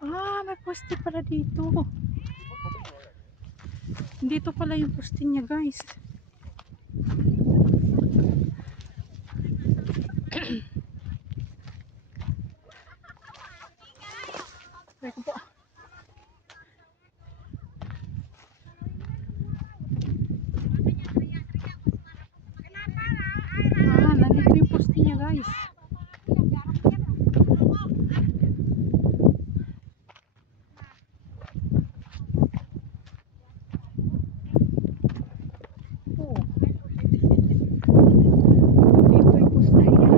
Ah, may poste pala dito. Dito pala yung poste niya, guys. Teka po. Ah, nandito yung poste niya, guys. Oh. Dito yung poste niya.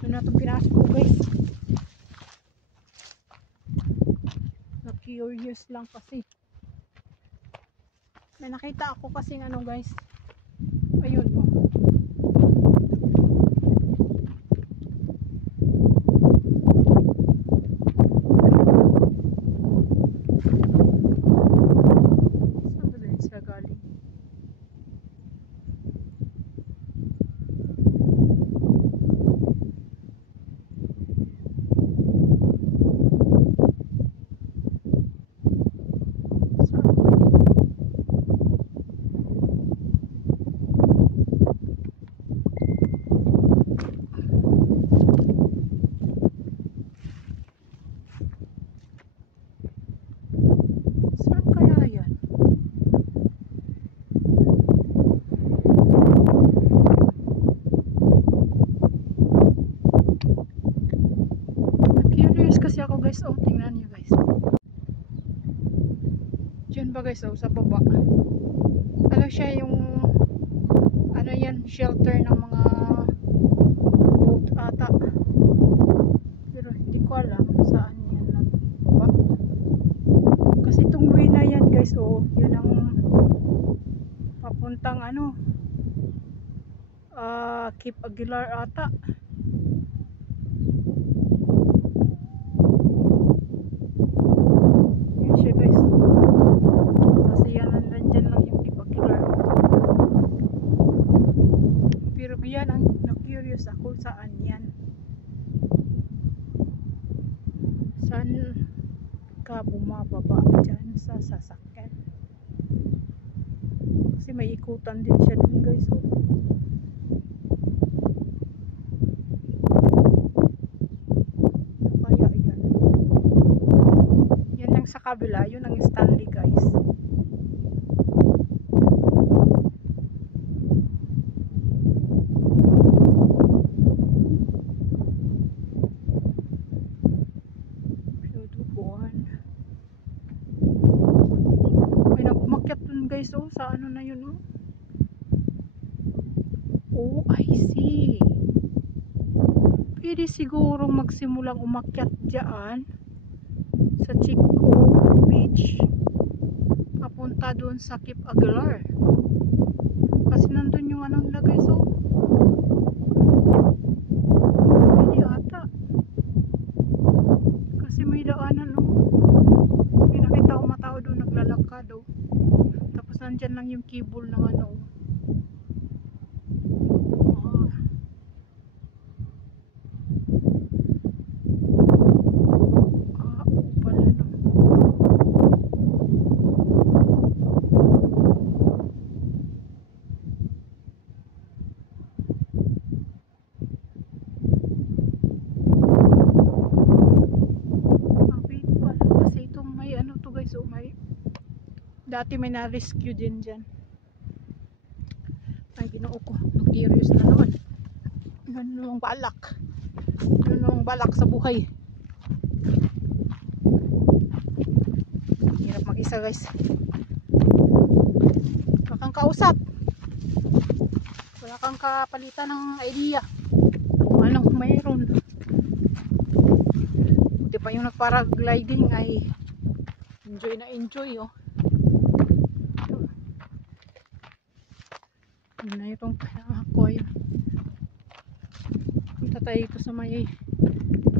Ano na itong pinasok ko, guys? Na-curious lang kasi. May nakita ako kasing ano, guys. Ayun, oh. Saan ba din siya galing? Saan kaya yan? Na-curious kasi ako, guys. Oh, tingnan niyo, guys. Diyan ba, guys? Oh, sa baba. Ano siya yung ano yan? Shelter ng mga boat ata. Pero hindi ko alam saan yan nagbaba. Kasi itong way na yan, guys. Oh, yun ang papuntang ano, Cape Aguilar ata. Yan siya, guys. Kasi yan, nandyan lang yung Cape Aguilar. Pero yan ang na-curious ako, saan yan. Saan ka bumababa dyan sa sasakyan. Kasi may ikutan din siya dun, guys. Oh. Kaya yan. Yan ang sa kabila. Yun ang Stanley, guys. May nag-umakyat dun, guys. Oh, sa ano na yun, oh. Oh, I see. Pwede sigurong magsimulang umakyat dyan sa Chico Beach papunta doon sa Cape Aguilar. Kasi nandun yung ano nila, guys. Oh. Pwede ata. Kasi may daanan, oh. May nakita ko matao doon naglalakad, oh. Tapos nandyan lang yung cable ng ano, oh. Dati may na-rescue din dyan. Ay, ginoo ko. Curious na naman. Ganun ang balak. Ganun ang balak sa buhay. Hirap mag-isa, guys. makausap. Wala kang kapalitan ng idea kung anong mayroon. Buti pa yung nagparagliding ay enjoy na enjoy, oh. Yun na itong ako, ayun. Punta tayo dito sa may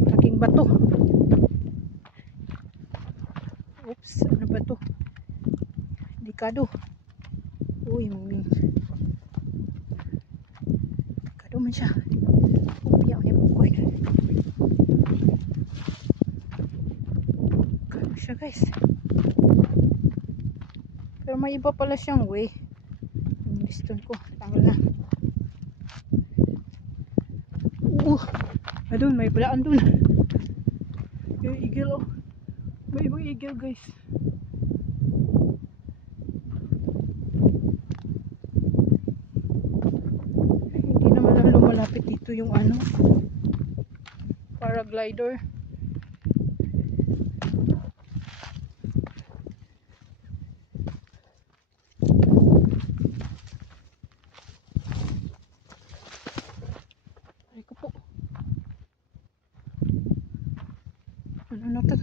malaking bato. Oops, ano ba to? Delikado. Uy, delikado man siya. Upiyaw niya po. Delikado siya, guys. Pero may iba pala siyang way. Yung liston ko, tanggal na. Adun, may balaan dun. Yung eagle, oh. May ibang eagle, guys. Hindi naman lang lumalapit dito yung ano, paraglider. Ay ko po. Ano na to?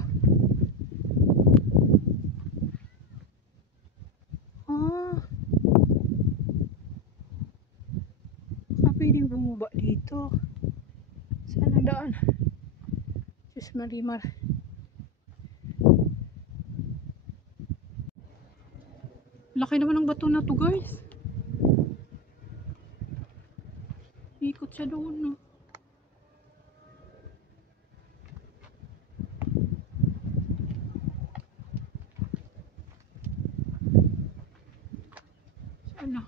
Pwedeng bumaba dito. Saan ang daan? Diyos marimar. Laki naman ng bato na to, guys. Ikot siya doon, no? Saan na?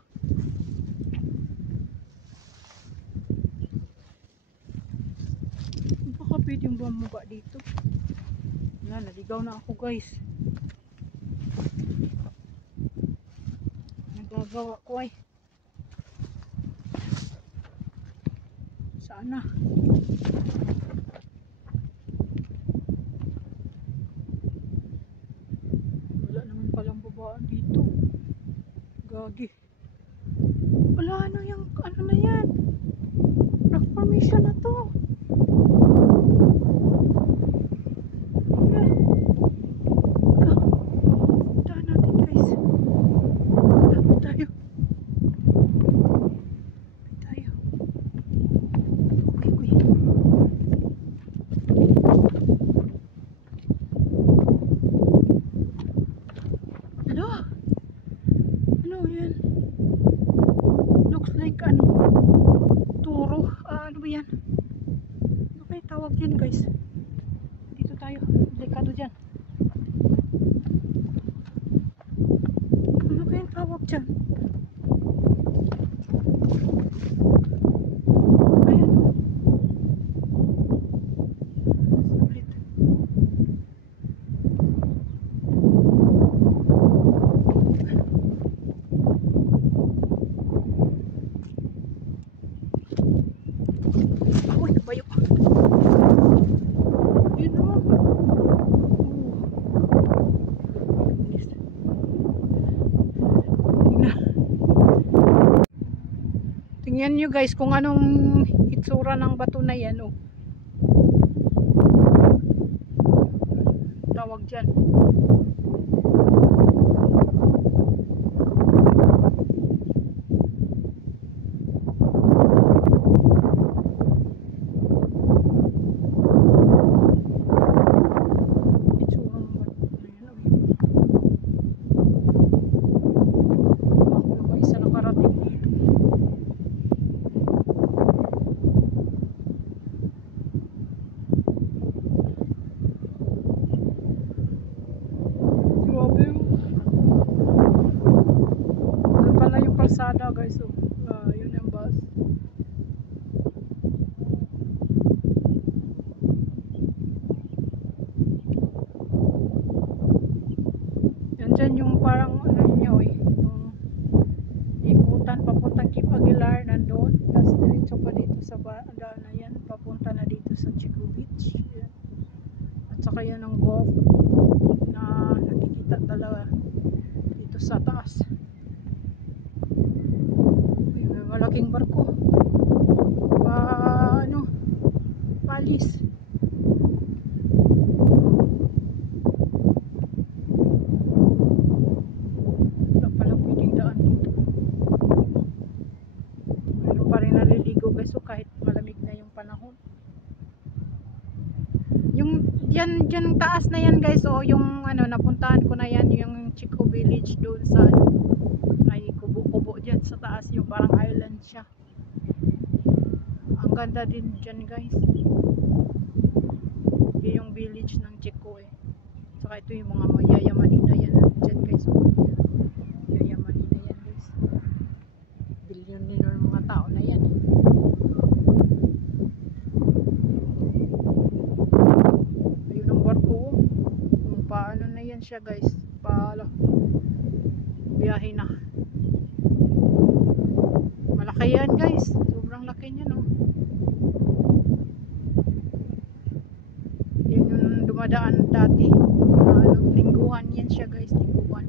Baka pwedeng bumaba dito. Wala, naligaw na ako, guys. Nagagawa ko ay. Saan na? Wala naman palang babaan dito. Gagi. Wala, ano yung, ano na yan? Rock formation na to. Daan natin, guys. Lapit tayo. Uy. Ano yan? Looks like ano, turo. Ano ba yan? Ano kaya tawag yan, guys? Dito tayo. Delikado dyan. Ano kaya tawag dyan? Ayan, oh. Ulit. Uy, bayo. Yun, oh. Tingnan nyo, guys, kung anong itsura ng bato na yan, oh. Tawag dyan. Kalsada, guys, so yun ang bus. Yan dyan yung parang ano niya, yung ikutan papuntang Cape Aguilar nandoon, tapos diretso pa dito sa daan na yan papunta na dito sa Chico Beach. Yan. At saka yan ang golf na nakikita talaga dito sa taas. malaking barko. Ano, palis. Wala pala pwedeng daan dito. Meron pa rin naliligo guys, so kahit malamig na yung panahon. Yung dyan taas na yan guys, o yung ano, napuntahan ko na yan, yung Chico Village doon sa ano, may kubo-kubo dyan sa taas, yung parang island siya. Ang ganda din dyan guys. Yun yung village ng Chico eh. Saka ito yung mga mayayamanin na yan dyan guys. Yayamanin na yan guys. Billionaire mga tao na yan eh. Ayun ang barko. Kung paano na yan siya guys. Biyahe na. Malaki yan guys. Sobrang laki niya no. Yan yung dumadaan dati. Lingguhan yan siya guys. Lingguhan.